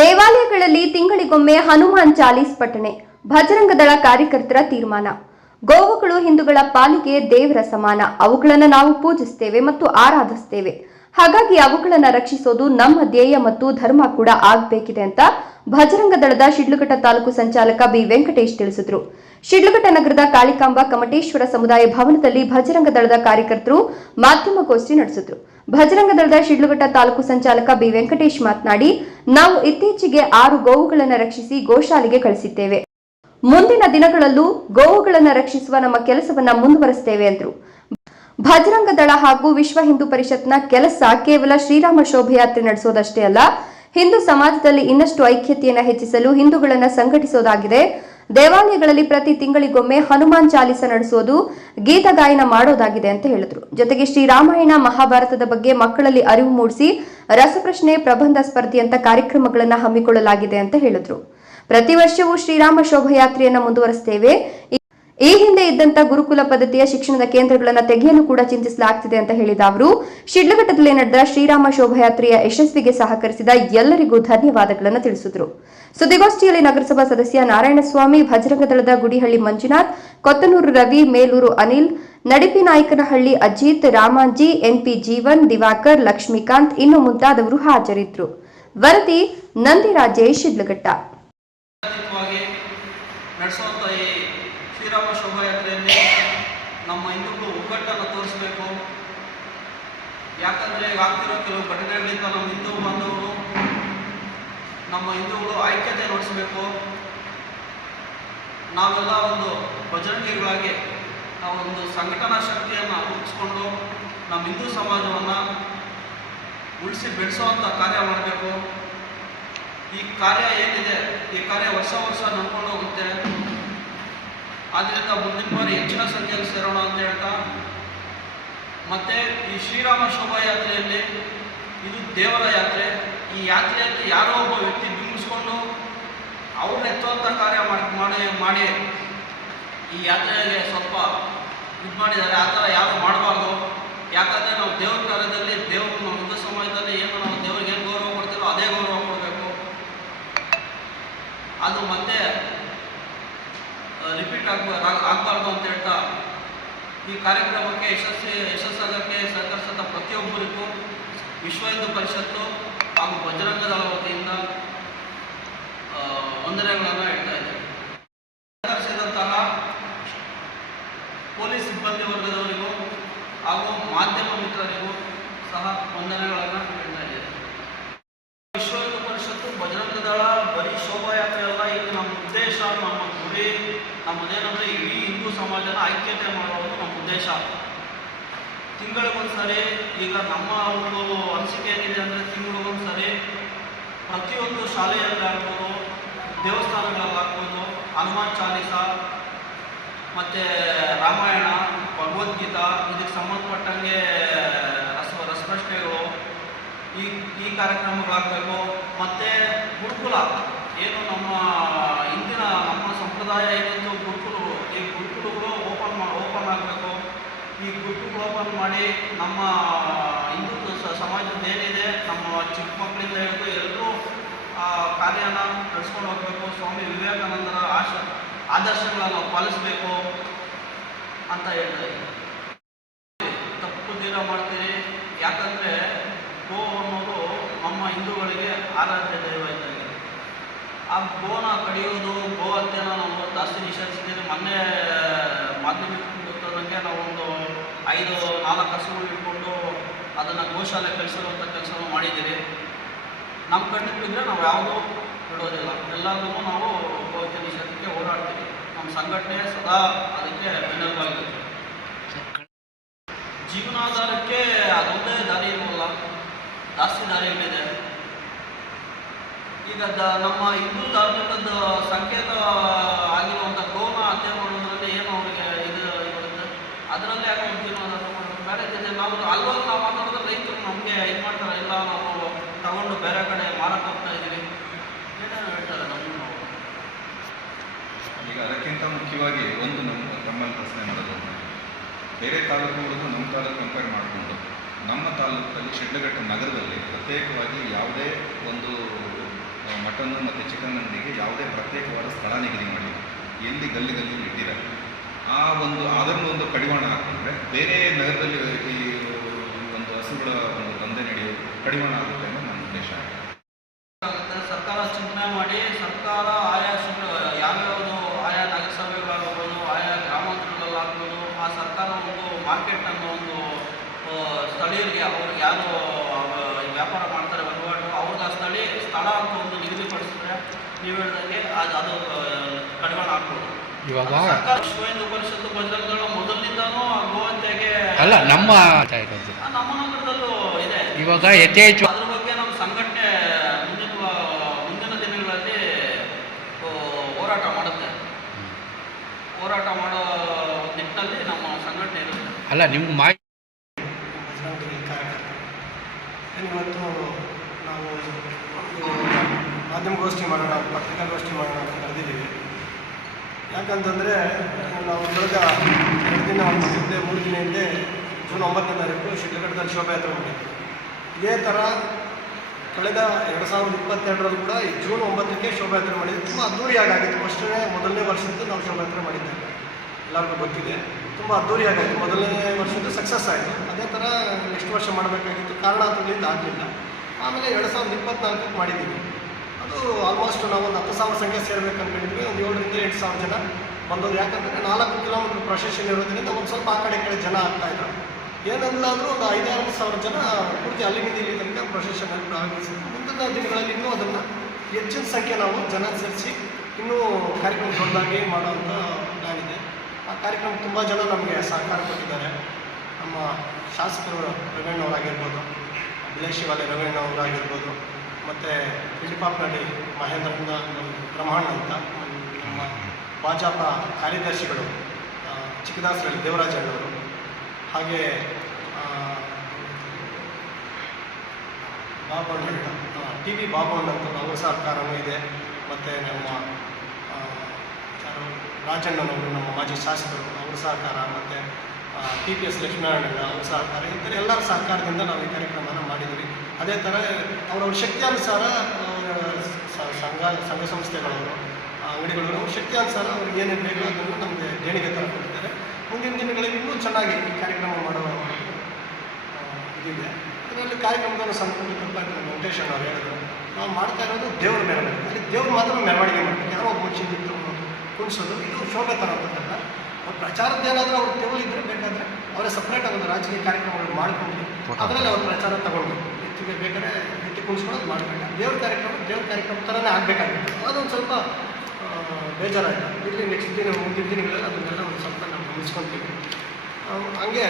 ದೇವಾಲಯಗಳಲ್ಲಿ ತಿಂಗಳಿಗೊಮ್ಮೆ ಹನುಮಾನ್ ಚಾಲೀಸ್ ಪಠಣೆ, ಭಜರಂಗ ದಳ ಕಾರ್ಯಕರ್ತರ ತೀರ್ಮಾನ. ಗೋವುಗಳು ಹಿಂದೂಗಳ ಪಾಲಿಗೆ ದೇವರ ಸಮಾನ. ಅವುಗಳನ್ನು ನಾವು ಪೂಜಿಸ್ತೇವೆ ಮತ್ತು ಆರಾಧಿಸ್ತೇವೆ. ಹಾಗಾಗಿ ಅವುಗಳನ್ನು ರಕ್ಷಿಸೋದು ನಮ್ಮ ಧ್ಯೇಯ ಮತ್ತು ಧರ್ಮ ಕೂಡ ಆಗಬೇಕಿದೆ ಅಂತ ಭಜರಂಗ ದಳದ ಶಿಡ್ಲಘಟ್ಟ ತಾಲೂಕು ಸಂಚಾಲಕ ಬಿ. ವೆಂಕಟೇಶ್ ತಿಳಿಸಿದರು. ಶಿಡ್ಲಘಟ್ಟ ನಗರದ ಕಾಳಿಕಾಂಬ ಕಮಟೇಶ್ವರ ಸಮುದಾಯ ಭವನದಲ್ಲಿ ಭಜರಂಗ ದಳದ ಕಾರ್ಯಕರ್ತರು ಮಾಧ್ಯಮಗೋಷ್ಠಿ ನಡೆಸಿದ್ರು. ಭಜರಂಗ ದಳದ ಶಿಡ್ಲಘಟ್ಟ ತಾಲೂಕು ಸಂಚಾಲಕ ಬಿ ವೆಂಕಟೇಶ್ ಮಾತನಾಡಿ, ನಾವು ಇತ್ತೀಚೆಗೆ ಆರು ಗೋವುಗಳನ್ನು ರಕ್ಷಿಸಿ ಗೋಶಾಲೆಗೆ ಕಳಿಸಿದ್ದೇವೆ. ಮುಂದಿನ ದಿನಗಳಲ್ಲೂ ಗೋವುಗಳನ್ನು ರಕ್ಷಿಸುವ ನಮ್ಮ ಕೆಲಸವನ್ನ ಮುಂದುವರೆಸುತ್ತೇವೆ ಎಂದರು ಭಜರಂಗ ದಳ ಹಾಗೂ ವಿಶ್ವ ಹಿಂದೂ ಪರಿಷತ್ನ ಕೆಲಸ ಕೇವಲ ಶ್ರೀರಾಮ ಶೋಭಯಾತ್ರೆ ನಡೆಸೋದಷ್ಟೇ ಅಲ್ಲ, ಹಿಂದೂ ಸಮಾಜದಲ್ಲಿ ಇನ್ನಷ್ಟು ಐಕ್ಯತೆಯನ್ನು ಹೆಚ್ಚಿಸಲು ಹಿಂದೂಗಳನ್ನು ಸಂಘಟಿಸೋದಾಗಿದೆ. ದೇವಾಲಯಗಳಲ್ಲಿ ಪ್ರತಿ ತಿಂಗಳಿಗೊಮ್ಮೆ ಹನುಮಾನ್ ಚಾಲಿಸ ನಡೆಸೋದು ಗೀತ ಗಾಯನ ಮಾಡೋದಾಗಿದೆ ಅಂತ ಹೇಳಿದ್ರು. ಜೊತೆಗೆ ಶ್ರೀರಾಮಾಯಣ ಮಹಾಭಾರತದ ಬಗ್ಗೆ ಮಕ್ಕಳಲ್ಲಿ ಅರಿವು ಮೂಡಿಸಿ ರಸಪ್ರಶ್ನೆ, ಪ್ರಬಂಧ ಸ್ಪರ್ಧೆಯಂತ ಕಾರ್ಯಕ್ರಮಗಳನ್ನು ಹಮ್ಮಿಕೊಳ್ಳಲಾಗಿದೆ ಅಂತ ಹೇಳಿದ್ರು. ಪ್ರತಿ ವರ್ಷವೂ ಶ್ರೀರಾಮ ಶೋಭಾಯಾತ್ರೆಯನ್ನು ಮುಂದುವರಿಸುತ್ತೇವೆ ಈ- ಹಿಂದೆ ಇದ್ದಂತ ಗುರುಕುಲ ಪದ್ಧತಿಯ ಶಿಕ್ಷಣದ ಕೇಂದ್ರಗಳನ್ನು ತೆಗೆಯಲು ಕೂಡ ಚಿಂತಿಸಲಾಗ್ತಿದೆ ಅಂತ ಹೇಳಿದ ಅವರು, ಶಿಡ್ಲಘಟ್ಟದಲ್ಲಿ ನಡೆದ ಶ್ರೀರಾಮ ಶೋಭಾಯಾತ್ರೆಯ ಯಶಸ್ವಿಗೆ ಸಹಕರಿಸಿದ ಎಲ್ಲರಿಗೂ ಧನ್ಯವಾದಗಳನ್ನು ತಿಳಿಸಿದರು. ಸುದ್ದಿಗೋಷ್ಠಿಯಲ್ಲಿ ನಗರಸಭಾ ಸದಸ್ಯ ನಾರಾಯಣಸ್ವಾಮಿ ಭಜರಂಗದಳದ ಗುಡಿಹಳ್ಳಿ ಮಂಜುನಾಥ್, ಕೊತ್ತನೂರು ರವಿ, ಮೇಲೂರು ಅನಿಲ್, ನಡಿಪಿ ನಾಯಕನಹಳ್ಳಿ ಅಜಿತ್, ರಾಮಾಂಜಿ, ಎನ್ಪಿ ಜೀವನ್, ದಿವಾಕರ್, ಲಕ್ಷ್ಮೀಕಾಂತ್ ಇನ್ನು ಮುಂತಾದವರು ಹಾಜರಿದ್ದರು ವರದಿ ನಂದಿರಾಜೇಶ್ ಶಿಡ್ಲಘಟ್ಟ ಅತೀತವಾಗಿ ನಡೆಸುವಂಥ ಈ ಶ್ರೀರಾಮ ಶೋಭಾಯಾತ್ರೆಯಲ್ಲಿ ನಮ್ಮ ಹಿಂದೂಗಳು ಒಗ್ಗಟ್ಟನ್ನು ತೋರಿಸಬೇಕು ಯಾಕಂದರೆ ಆಗ್ತಿರೋ ಕೆಲವು ಘಟನೆಗಳಿಂದ ನಮ್ಮ ಹಿಂದೂ ಬಾಂಧವರು ನಮ್ಮ ಹಿಂದೂಗಳು ಐಕ್ಯತೆ ನಡೆಸಬೇಕು ನಾವೆಲ್ಲ ಒಂದು ಭಜರಂಗಿಗಳಾಗಿ ನಾವೊಂದು ಸಂಘಟನಾ ಶಕ್ತಿಯನ್ನು ರೂಪಿಸ್ಕೊಂಡು ನಮ್ಮ ಹಿಂದೂ ಸಮಾಜವನ್ನು ಉಳಿಸಿ ಬೆಳೆಸುವಂಥ ಕಾರ್ಯ ಮಾಡಬೇಕು. ಈ ಕಾರ್ಯ ಏನಿದೆ, ಈ ಕಾರ್ಯ ವರ್ಷ ವರ್ಷ ನಂಬ್ಕೊಂಡು ಹೋಗುತ್ತೆ. ಆದ್ದರಿಂದ ಮುಂದಿನ ಬಾರಿ ಹೆಚ್ಚಿನ ಸಂಖ್ಯೆಯಲ್ಲಿ ಸೇರೋಣ ಅಂತ ಹೇಳ್ತಾ ಮತ್ತೆ ಈ ಶ್ರೀರಾಮ ಶೋಭಾಯಾತ್ರೆಯಲ್ಲಿ ಇದು ದೇವರ ಯಾತ್ರೆ. ಈ ಯಾತ್ರೆಯಲ್ಲಿ ಯಾರೋ ಒಬ್ಬ ವ್ಯಕ್ತಿ ಬಿಂಬಿಸ್ಕೊಂಡು ಅವ್ರನ್ನ ಎತ್ತುವಂಥ ಕಾರ್ಯ ಮಾಡಿ ಮಾಡಿ ಈ ಯಾತ್ರೆಯಲ್ಲಿ ಸ್ವಲ್ಪ ಇದು ಮಾಡಿದ್ದಾರೆ. ಆ ಥರ ಯಾರು ಮಾಡಬಾರ್ದು. ಯಾಕಂದರೆ ನಾವು ದೇವ್ರ ಕಾರ್ಯದಲ್ಲಿ ದೇವ್ರ ನಾವು ಹಿಂದೂ ಸಮಾಜದಲ್ಲಿ ಏನು ನಾವು ದೇವ್ರಿಗೆ ಏನು ಗೌರವ ಕೊಡ್ತೀರೋ ಅದೇ ಗೌರವ ಕೊಡಬೇಕು. ಅದು ಮತ್ತೆ ರಿಪೀಟ್ ಆಗ್ಬ ಆಗಬಾರ್ದು ಅಂತ ಹೇಳ್ತಾ ಈ ಕಾರ್ಯಕ್ರಮಕ್ಕೆ ಯಶಸ್ವಿ ಯಶಸ್ಸಾಗಕ್ಕೆ ಸಹಕರಿಸಿದ ಪ್ರತಿಯೊಬ್ಬರಿಗೂ ವಿಶ್ವ ಹಿಂದೂ ಪರಿಷತ್ತು ಹಾಗೂ ಬಜರಂಗದ ವತಿಯಿಂದ ವಂದನೆಗಳನ್ನು ಹೇಳ್ತಾ ಇದ್ದೇವೆ ಸಹಕರಿಸಿದಂತಹ ಪೊಲೀಸ್ ಸಿಬ್ಬಂದಿ ವರ್ಗದವರಿಗೂ ಹಾಗೂ ಮಾಧ್ಯಮ ಮಿತ್ರರಿಗೂ ಸಹ ವಂದನೆಗಳನ್ನು ಹೇಳ್ತಾ ಇದ್ದೇವೆ ವಿಶ್ವ ಹಿಂದೂ ಪರಿಷತ್ತು ಬಜರಂಗ ದಳ ಬರೀ ಶೋಭಾಯಾತ್ರೆ ಅಲ್ಲ ಇದು ನಮ್ಮ ಉದ್ದೇಶ ನಮ್ಮ ಗುರಿ ನಮ್ಮದೇನಂದ್ರೆ ಇಡೀ ಹಿಂದೂ ಸಮಾಜನ ಐಕ್ಯತೆ ಮಾಡುವುದು ನಮ್ಮ ಉದ್ದೇಶ. ತಿಂಗಳಿಗೊಂದ್ಸರಿ ಈಗ ನಮ್ಮ ಒಂದು ಅನಿಸಿಕೆ ಏನಿದೆ ಅಂದರೆ ತಿಂಗಳಿಗೊಂದ್ಸರಿ ಪ್ರತಿಯೊಂದು ಶಾಲೆಯಲ್ಲಾಗ್ಬೋದು ದೇವಸ್ಥಾನಗಳಲ್ಲಾಗ್ಬೋದು ಹನುಮಾನ್ ಚಾಲೀಸ, ಮತ್ತು ರಾಮಾಯಣ, ಭಗವದ್ಗೀತಾ, ಇದಕ್ಕೆ ಸಂಬಂಧಪಟ್ಟಂಗೆ ರಸ, ರಸಪ್ರಶ್ನೆಗಳು, ಈ ಈ ಕಾರ್ಯಕ್ರಮಗಳಾಗಬೇಕು. ಮತ್ತು ಗುರುಕುಲ, ಏನು ನಮ್ಮ ಈ ಗುಟ್ಟು ಓಪನ್ ಮಾಡಿ ನಮ್ಮ ಹಿಂದೂ ಸಮಾಜದ ಏನಿದೆ, ನಮ್ಮ ಚಿಕ್ಕ ಮಕ್ಕಳಿಂದ ಹಿಡಿದು ಎಲ್ಲರೂ ಕಾರ್ಯನ ನಡೆಸ್ಕೊಂಡು ಹೋಗಬೇಕು. ಸ್ವಾಮಿ ವಿವೇಕಾನಂದರ ಆಶ ಆದರ್ಶಗಳನ್ನು ಪಾಲಿಸಬೇಕು ಅಂತ ಹೇಳ್ತಾರೆ. ತಪ್ಪು ತೀರ ಮಾಡ್ತೀರಿ. ಯಾಕಂದರೆ ಗೋ ಅನ್ನೋದು ನಮ್ಮ ಹಿಂದೂಗಳಿಗೆ ಆರಾಧ್ಯ ದೈವ ಇದ್ದಂಗೆ. ಆ ಗೋನ ಕಡಿಯೋದು, ಗೋ ಹತ್ಯೆನ ನಾವು ಜಾಸ್ತಿ ನಿಷೇಧಿಸಿದ್ದೀರಿ ಮೊನ್ನೆ ಮಾಧ್ಯಮಕ್ಕೆ ಗೊತ್ತಾದಂಗೆ ನಾವೊಂದು ಐದು ನಾಲ್ಕು ಹಸುಗಳು ಇಟ್ಕೊಂಡು ಅದನ್ನು ಗೋಶಾಲೆ ಕಳಿಸಿರುವಂಥ ಕೆಲಸವನ್ನು ಮಾಡಿದ್ದೀರಿ. ನಮ್ಮ ಕಣ್ಣು ಬಿದ್ದರೆ ನಾವು ಯಾವುದೂ ಬಿಡೋದಿಲ್ಲ. ಎಲ್ಲದನ್ನೂ ನಾವು ಗೋಹತ್ಯೆ ನಿಷೇಧಕ್ಕೆ ಹೋರಾಡ್ತೀವಿ ನಮ್ಮ ಸಂಘಟನೆ ಸದಾ ಅದಕ್ಕೆ ಬೆನ್ನೆಲುಬಾಗಿರುತ್ತೆ. ಜೀವನಾಧಾರಕ್ಕೆ ಅದೊಂದೇ ದಾರಿ ಇರೋಲ್ಲ ಜಾಸ್ತಿ ದಾರಿಗಳಿದೆ ಈಗ ನಮ್ಮ ಹಿಂದೂ ಧಾರ್ಮಿಕದ ಸಂಕೇತ ಆಗಿರುವಂಥ ಗೋನ ಹತ್ಯೆ ಮಾಡೋದ್ರಲ್ಲಿ ಏನು ಅವರಿಗೆ ಇದು ಇರುತ್ತೆ ಅದರಲ್ಲೇ ಯಾಕೆ ಒಂದು ಜೀವನಾಧಾರ ಮಾಡೋದು ಬೇರೆ ಜೊತೆ ನಾವು ಅಲ್ವಾಗ ನಾವು ಮಾತಾಡೋದು ರೈತರು ನಮಗೆ ಇದು ಮಾಡ್ತಾರೆ ಇಲ್ಲ ನಾವು ತಗೊಂಡು ಬೇರೆ ಕಡೆ ಮಾರಕ್ಕೆ ಹೋಗ್ತಾ ಇದ್ದೀವಿ ಏನೇನೋ ಹೇಳ್ತಾರೆ ನಮ್ಮನ್ನು ನಾವು ಈಗ ಅದಕ್ಕಿಂತ ಮುಖ್ಯವಾಗಿ ಒಂದು ನಮ್ಮ ತಮ್ಮಲ್ಲಿ ಪ್ರಶ್ನೆ ಮಾಡೋದು ಬೇರೆ ತಾಲೂಕುಗಳನ್ನು ನಮ್ಮ ತಾಲೂಕು ಕಂಪೇರ್ ಮಾಡಿಕೊಂಡು, ನಮ್ಮ ತಾಲೂಕಲ್ಲಿ ಶಿಡ್ಲಘಟ್ಟ ನಗರದಲ್ಲಿ ಪ್ರತ್ಯೇಕವಾಗಿ ಯಾವುದೇ ಒಂದು ಮಟನ್ನು ಮತ್ತು ಚಿಕನ್ ಅಂಗಡಿಗೆ ಯಾವುದೇ ಪ್ರತ್ಯೇಕವಾದ ಸ್ಥಳ ನಿಗದಿ ಮಾಡಿ, ಎಲ್ಲಿ ಗಲ್ಲಿ ಗಲ್ಲಿ ಇಟ್ಟಿರ. ಆ ಒಂದು, ಅದನ್ನು ಒಂದು ಕಡಿವಾಣ ಹಾಕಿದ್ರೆ ಬೇರೆ ನಗರದಲ್ಲಿ ಈ ಒಂದು ಹಸುಗಳ ಒಂದು ದಂಧೆ ನಡೆಯೋದು ಕಡಿವಾಣ ಆಗುತ್ತೆ. ಸ್ಥಳೀಯರಿಗೆ ಅವ್ರಿಗೆ ಯಾರು ವ್ಯಾಪಾರ ಮಾಡ್ತಾರೆ ವಹಿವಾಟು ಅವ್ರಿಗೆ ಆ ಸ್ಥಳೀಯ ಸ್ಥಳ ಅಂತ ಒಂದು ನಿಗದಿಪಡಿಸಿದ್ರೆ ನೀವು ಹೇಳಿದಂಗೆ ಅದು ಅದು ಕಡಿಮೆ ಆಗ್ಬೋದು ಇವಾಗ ಹಿಂದೂ ಪರಿಷತ್ತು ಬಜರಂಗದಳ ಮೊದಲಿನಿಂದನೂ ಆ ಅಲ್ಲ ನಮ್ಮ ನಮ್ಮ ನಗರದಲ್ಲೂ ಇದೆ. ಇವಾಗ ಯಥೇಚ್ಛ ಅದ್ರ ಬಗ್ಗೆ ನಮ್ಮ ಸಂಘಟನೆ ಮುಂದಿನ ಮುಂದಿನ ದಿನಗಳಲ್ಲಿ ಹೋರಾಟ ಮಾಡುತ್ತೆ. ಹೋರಾಟ ಮಾಡೋ ನಿಟ್ಟಿನಲ್ಲಿ ನಮ್ಮ ಸಂಘಟನೆ ಇರುತ್ತೆ. ಅಲ್ಲ ನಿಮ್ಗೆ ಮಾಹಿತಿ ಬಜರಂಗದಳ ಕಾರ್ಯಕರ್ತರು ಇವತ್ತು ನಾವು ಒಂದು ಮಾಧ್ಯಮಗೋಷ್ಠಿ ಮಾಡೋಣ ಪತ್ರಿಕಾಗೋಷ್ಠಿ ಮಾಡೋಣ ಅಂತ ಕರೆದಿದ್ದೀವಿ. ಯಾಕಂತಂದರೆ, ನಾವು ಕಳೆದ ಎರಡು ದಿನ ಒಂದು ಹಿಂದೆ, ಮೂರು ದಿನ ಹಿಂದೆ ಜೂನ್ ಒಂಬತ್ತನೇ ತಾರೀಕು ಶಿಡ್ಲಘಟ್ಟದಲ್ಲಿ ಶೋಭಾಯಾತ್ರೆ ಮಾಡಿದ್ವಿ ಇದೇ ಥರ ಕಳೆದ ಎರಡು ಸಾವಿರದ ಇಪ್ಪತ್ತೆರಡರಲ್ಲಿ ಕೂಡ ಈ ಜೂನ್ ಒಂಬತ್ತಕ್ಕೆ ಶೋಭಾಯಾತ್ರೆ ಮಾಡಿದ್ವಿ ತುಂಬ ಅದ್ದೂರಿಯಾಗಿ ಆಗಿತ್ತು. ಫಸ್ಟ್ನೇ, ಮೊದಲನೇ ವರ್ಷದ್ದು ನಾವು ಶೋಭಾಯಾತ್ರೆ ಮಾಡಿದ್ದೇವೆ ಎಲ್ಲರಿಗೂ ಗೊತ್ತಿದೆ. ತುಂಬ ಅದ್ದೂರಿಯಾಗಾಯಿತು ಮೊದಲನೇ ವರ್ಷದ್ದು ಸಕ್ಸಸ್ ಆಯಿತು. ಅದೇ ಥರ ನೆಕ್ಸ್ಟ್ ವರ್ಷ ಮಾಡಬೇಕಾಗಿತ್ತು? ಕಾರಣಾಂತರಗಳಿಂದ ಆಗಲಿಲ್ಲ. ಆಮೇಲೆ ಎರಡು ಸಾವಿರದ ಇಪ್ಪತ್ನಾಲ್ಕಕ್ಕೆ ಮಾಡಿದ್ದೀವಿ. ಅದು ಆಲ್ಮೋಸ್ಟ್ ನಾವು ಒಂದು ಹತ್ತು ಸಾವಿರ ಸಂಖ್ಯೆ ಸೇರ್ಬೇಕು ಅನ್ಕೊಂಡಿದ್ವಿ ಒಂದು ಏಳರಿಂದ ಎಂಟು ಸಾವಿರ ಜನ ಬಂದವರು. ಯಾಕಂದರೆ ನಾಲ್ಕು ಕಿಲೋಮೀಟರ್ ಪ್ರೊಸೆಷನ್ ಇರೋದ್ರಿಂದ ಒಂದು ಸ್ವಲ್ಪ ಆ ಕಡೆ ಕಡೆ ಜನ ಆಗ್ತಾ ಇದ್ರು. ಏನಲ್ಲ ಅಂದರೂ ಒಂದು ಐದಾರು ಸಾವಿರ ಜನ ಪೂರ್ತಿ ಅಲ್ಲಿಂದ ಇಲ್ಲಿ ತನಕ ಪ್ರೊಸೆಷನಲ್ಲಿ ಪ್ರಾರಂಭಿಸಿ ಮುಂದಿನ ದಿನಗಳಲ್ಲಿ ಇನ್ನೂ ಅದನ್ನು ಹೆಚ್ಚಿನ ಸಂಖ್ಯೆ ನಾವು ಜನ ಸೇರಿಸಿ ಇನ್ನೂ ಕಾರ್ಯಕ್ರಮ ದೊಡ್ಡದಾಗಿ ಮಾಡುವಂಥ ಕಾರ್ಯಕ್ರಮ ತುಂಬ ಜನ ನಮಗೆ ಸಹಕಾರ ಕೊಟ್ಟಿದ್ದಾರೆ. ನಮ್ಮ ಶಾಸಕರು ರವೀಣ್ಣವರಾಗಿರ್ಬೋದು ರವೇಣ್ಣ ಅವರಾಗಿರ್ಬೋದು, ಮತ್ತು ನಡಿ ಮಹೇಂದ್ರಂದ ಬ್ರಹ್ಮಾಂಡ ಅಂತ, ನಮ್ಮ ಭಾಜಪ ಕಾರ್ಯದರ್ಶಿಗಳು ಚಿಕ್ಕದಾಸರಲ್ಲಿ ದೇವರಾಜಣ್ಣವರು ಹಾಗೆ ಬಾಬಣ್ಣ ಟಿ ವಿ ಬಾಬಣ್ಣ ಅಂತ ಅವರ ಸಹಕಾರವೂ ಇದೆ. ಮತ್ತು ನಮ್ಮ ರಾಜಣ್ಣನವರು, ನಮ್ಮ ಮಾಜಿ ಶಾಸಕರು, ಅವರ ಸಹಕಾರ ಮತ್ತು ಟಿ ಪಿ ಎಸ್ ಲಕ್ಷ್ಮೀನಾರಾಯಣ ಅವರ ಸಹಕಾರ, ಈ ಥರ ಎಲ್ಲರ ಸಹಕಾರದಿಂದ ನಾವು ಈ ಕಾರ್ಯಕ್ರಮನ ಮಾಡಿದ್ವಿ ಅದೇ ಥರ ಅವರವ್ರ ಶಕ್ತಿಯಾನುಸಾರ ಸಂಘ ಸಂಘ ಸಂಸ್ಥೆಗಳವರು ಅಂಗಡಿಗಳವರು ಶಕ್ತಿಯಾನುಸಾರ ಅವ್ರಿಗೆ ಏನೇನು ಬೇಕು ಅದನ್ನು ನಮಗೆ ದೇಣಿಗೆ ಥರ ಕೊಡ್ತಾರೆ. ಮುಂದಿನ ದಿನಗಳಲ್ಲಿ ಇನ್ನೂ ಚೆನ್ನಾಗಿ ಈ ಕಾರ್ಯಕ್ರಮ ಮಾಡುವ ಇದಿದೆ. ಇದರಲ್ಲಿ ಕಾರ್ಯಕ್ರಮದ ಸಂಪೂರ್ಣ ತಪ್ಪಾಗಿ ವೆಂಕಟೇಶ್ ಅವ್ರು ಹೇಳಿದ್ರು. ನಾವು ಮಾಡ್ತಾ ಇರೋದು ದೇವ್ರ ಮೆರವಣಿಗೆ. ಅಲ್ಲಿ ದೇವ್ರು ಮಾತ್ರ ಮೆರವಣಿಗೆ ಮಾಡ್ತಾರೆ ಯಾರೋ ಒಬ್ಬ ಕುಣಿಸೋದು. ಇದು ಶೋಭೆ ಥರ ಅವ್ರು ಪ್ರಚಾರದ್ದು ಏನಾದರೂ ಅವ್ರು ಇದ್ದರೆ ಬೇಕಾದರೆ ಅವರೇ ಸಪ್ರೇಟಾಗಿ ಒಂದು ರಾಜಕೀಯ ಕಾರ್ಯಕ್ರಮಗಳು ಮಾಡ್ಕೊಂಡು ಅದರಲ್ಲಿ ಅವ್ರು ಪ್ರಚಾರ ತಗೊಂಡು ಹೆಚ್ಚಿಗೆ ಬೇಕಾದ್ರೆ ಹೆಚ್ಚು ಕುಣಿಸ್ಕೊಳ್ಳೋದು ಮಾಡಬೇಕು ದೇವ್ರ ಕಾರ್ಯಕ್ರಮ ದೇವ್ರ ಕಾರ್ಯಕ್ರಮ ಥರನೇ ಆಗಬೇಕಾಗಿತ್ತು. ಅದೊಂದು ಸ್ವಲ್ಪ ಬೇಜಾರಾಯಿತು. ಇಲ್ಲಿ ನೆಕ್ಸ್ಟ್ ದಿನ ಮುಂದಿನ ದಿನಗಳಲ್ಲಿ ಅದನ್ನೆಲ್ಲ ಒಂದು ಸ್ವಲ್ಪ ನಾವು ಗಮನಿಸ್ಕೊತೀವಿ. ಹಂಗೆ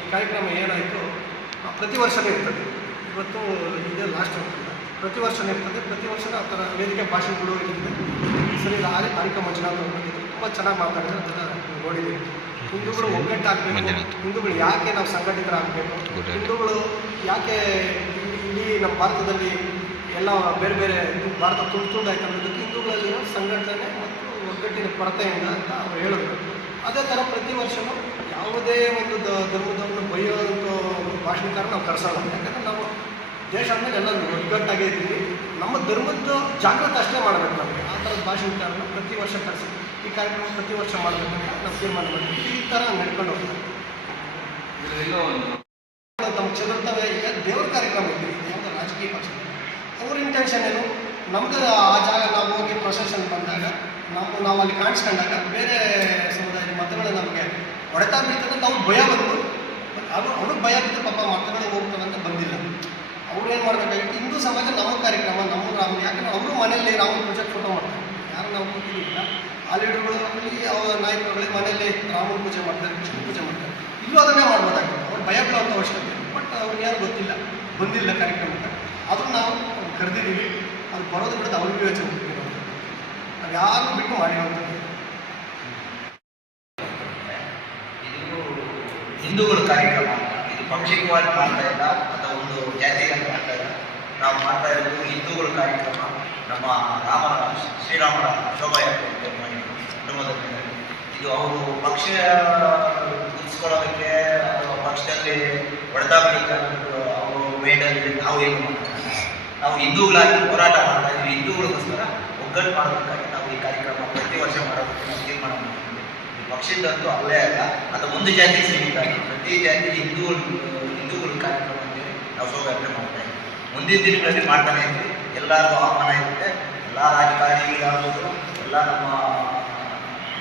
ಈ ಕಾರ್ಯಕ್ರಮ ಏನಾಯಿತು ಪ್ರತಿ ವರ್ಷವೇ ಇರ್ತದೆ. ಇವತ್ತು ಇದೇ ಲಾಸ್ಟ್ ಹೋಗ್ತದೆ ಪ್ರತಿ ವರ್ಷವೇ ಇರ್ತದೆ. ಪ್ರತಿ ವರ್ಷ ಆ ಥರ ವೇದಿಕೆ ಭಾಷೆ ಇರುತ್ತೆ ಸರಿ ಹಾಗೆ ಕಾರಿಕ ಮಂಜುನಾಥ್ ಅವರು ತುಂಬ ಚೆನ್ನಾಗಿ ಮಾತಾಡಿದ್ರು ಅದನ್ನು ನೋಡಿದ್ದೀವಿ. ಹಿಂದೂಗಳು ಒಗ್ಗಟ್ಟಾಗಬೇಕು ಹಿಂದೂಗಳು ಯಾಕೆ ನಾವು ಸಂಘಟಿತರಾಗಬೇಕು ಹಿಂದೂಗಳು ಯಾಕೆ ಇಡೀ- ನಮ್ಮ ಭಾರತದಲ್ಲಿ ಎಲ್ಲ ಬೇರೆ ಬೇರೆ ಭಾರತ ತುಂಡು ತುಂಡು ಆಯ್ತು ಹಿಂದೂಗಳಲ್ಲಿರೋ ಸಂಘಟನೆ ಮತ್ತು ಒಗ್ಗಟ್ಟಿನ ಕೊರತೆಯಿಂದ ಅಂತ ಅವರು ಹೇಳಿದ್ರು ಅದೇ ಥರ ಪ್ರತಿ ವರ್ಷವೂ ಯಾವುದೇ ಒಂದು ಧರ್ಮದವನ್ನು ಒಂದು ಭಾಷಣಕಾರ ನಾವು ಕರೆಸೋಣ ಯಾಕಂದರೆ ನಾವು ದೇಶ ಅಂದಾಗ ಎಲ್ಲರೂ ಒಗ್ಗಟ್ಟಾಗೇ ಇದ್ದೀವಿ. ನಮ್ಮ ಧರ್ಮದ ಜಾಗೃತ ಅಷ್ಟೇ ಮಾಡಬೇಕು ನಮಗೆ ಆ ಥರದ ಭಾಷೆ ವಿಚಾರನ ಪ್ರತಿ ವರ್ಷ ಕರೆಸಿ. ಈ ಕಾರ್ಯಕ್ರಮ ಪ್ರತಿ ವರ್ಷ ಮಾಡಬೇಕು ಅಂತ ನಾವು ಮಾಡ್ತೀವಿ. ಈ ಥರ ನಡ್ಕೊಂಡು ಹೋಗ್ತೀವಿ. ನಮ್ಮ ಚದುರ್ತವೆ ಈಗ ದೇವ್ರ ಕಾರ್ಯಕ್ರಮ ಇದ್ದೀವಿ ಯಾವುದೋ ರಾಜಕೀಯ ಪಕ್ಷ. ಅವ್ರ ಇಂಟೆನ್ಷನ್ ಏನು? ನಮ್ದು ಆ ಜಾಗ ನಾವು ಹೋಗಿ ಪ್ರೊಸೆಷನ್ ಬಂದಾಗ, ನಾವು ನಾವು ಅಲ್ಲಿ ಕಾಣಿಸ್ಕೊಂಡಾಗ ಬೇರೆ ಸಮುದಾಯದ ಮತಗಳು ನಮಗೆ ಹೊಡೆತ ಬೀಳ್ತದೆ ಅವ್ರು ಭಯ ಬಂತು ಅವರು ಅವ್ರಿಗೆ ಭಯ ಬಿದ್ದು ಪಾಪ ಮತಗಳು ಹೋಗ್ತವೆ ಅಂತ ಬಂದಿಲ್ಲ. ಅವ್ರು ಏನು ಮಾಡಬೇಕಾಗಿತ್ತು? ಹಿಂದೂ ಸಮಾಜ ನಮ್ಮ ಕಾರ್ಯಕ್ರಮ, ನಮ್ಮ ರಾಮ ಯಾಕಂದ್ರೆ ಅವರು ಮನೆಯಲ್ಲಿ ರಾಮನ ಪೂಜೆ ಫೋಟೋ ಮಾಡ್ತಾರೆ. ಯಾರು ನಾವು ಕೂತಿದ್ದಿಲ್ಲ ಆ ಲೀಡರ್ಗಳು ಅವರ ನಾಯಕರುಗಳೇ ಮನೆಯಲ್ಲಿ ರಾಮನ ಪೂಜೆ ಮಾಡ್ತಾರೆ, ಕೃಷ್ಣ ಪೂಜೆ ಮಾಡ್ತಾರೆ. ಇಲ್ಲೂ ಅದನ್ನೇ ಮಾಡ್ಬೋದಾಗಿತ್ತು. ಅವ್ರು ಭಯ ಬೀಳುವಂಥ ಅವಶ್ಯಕತೆ ಬಟ್ ಅವ್ರಿಗೆ ಯಾರು ಗೊತ್ತಿಲ್ಲ. ಬಂದಿಲ್ಲ ಕಾರ್ಯಕ್ರಮಕ್ಕೆ. ಅದನ್ನು ನಾವು ಕರೆದಿದ್ದೀವಿ. ಅದು ಬರೋದು ಬಿಡೋದು ಅವ್ರಿಗೆ ಯೋಚನೆ ಇರೋದು ನಾವು ಯಾರು ಬಿಟ್ಟು ಮಾಡಿರೋದು ಹಿಂದೂಗಳ ಕಾರ್ಯಕ್ರಮ ಇದು ಪಕ್ಷಿಕವಾಗಿ ಮಾಡ್ತಾ ಇಲ್ಲ. ಅಥವಾ ಅಂತ ಮಾಡ್ತಾ ಇಲ್ಲ ನಾವು ಮಾಡ್ತಾ ಇರೋದು ಹಿಂದೂಗಳ ಕಾರ್ಯಕ್ರಮ ನಮ್ಮ ರಾಮನ ಶ್ರೀರಾಮನ ಶೋಭಾಯಾತ್ರೆ ಮಾಡಿ ಕುಟುಂಬದ ಮೇಲೆ. ಇದು ಅವರು ಪಕ್ಷ ಉಳಿಸ್ಕೊಳ್ಳೋದಕ್ಕೆ ಪಕ್ಷದಲ್ಲಿ ಹೊಡೆತಾ ಅವರು ಮೇಡಲ್ಲಿ ನಾವು ಏನು ಮಾಡ್ತಾರೆ ನಾವು ಹಿಂದೂಗಳಾಗಿ ಹೋರಾಟ ಮಾಡ್ತಾ ಇದ್ದೀವಿ ಹಿಂದೂಗಳಿಗೋಸ್ಕರ ಒಗ್ಗಟ್ಟು ಮಾಡೋದಕ್ಕಾಗಿ ನಾವು ಈ ಕಾರ್ಯಕ್ರಮ ಪ್ರತಿ ವರ್ಷ ಮಾಡೋದಕ್ಕೆ ನಾವು ತೀರ್ಮಾನ ಮಾಡ್ತೀವಿ ಈ ಪಕ್ಷದಂತೂ ಅಲ್ಲೇ ಅಲ್ಲ ಅದು ಒಂದು ಜಾತಿ ಸೀಮಿತ ಪ್ರತಿ ಜಾತಿ ಹಿಂದೂ ಹಿಂದೂಗಳ ಕಾರ್ಯಕ್ರಮ ನಾವು ಮಾಡ್ತಾ ಇದ್ದೀವಿ ಮುಂದಿನ ದಿನಗಳಲ್ಲಿ ಮಾಡ್ತಾನೆ ಇದ್ವಿ ಎಲ್ಲರಿಗೂ ಆಹ್ವಾನ ಇರುತ್ತೆ. ಎಲ್ಲ ರಾಜಕಾರಣಿಗಳಾಗ್ಬೋದು ಎಲ್ಲ ನಮ್ಮ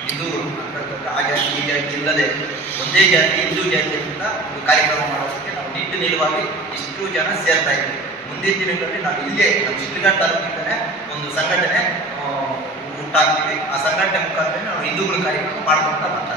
ಹಿಂದೂ ಅಂತಕ್ಕಂಥ ಆ ಜಾತಿ ಈ ಜಾತಿ ಇಲ್ಲದೆ ಒಂದೇ ಜಾತಿ ಹಿಂದೂ ಜಾತಿ ಅಂತ ಒಂದು ಕಾರ್ಯಕ್ರಮ ಮಾಡೋದಕ್ಕೆ ನಾವು ನಿಟ್ಟು ನಿಲುವಾಗಿ ಇಷ್ಟು ಜನ ಸೇರ್ತಾ ಇದ್ದೀವಿ ಮುಂದಿನ ದಿನಗಳಲ್ಲಿ ನಾವು ಇಲ್ಲೇ ನಮ್ಮ ಶಿಡ್ಲಘಾಟ್ ತಾಲೂಕಿಂದಲೇ ಒಂದು ಸಂಘಟನೆ ಆ, ಆ ಸಂಘಟನೆ ಮುಖಾಂತರ ನಾವು ಹಿಂದೂಗಳ ಕಾರ್ಯಕ್ರಮ ಮಾಡ್ಕೊಳ್ತಾ ಬರ್ತಾ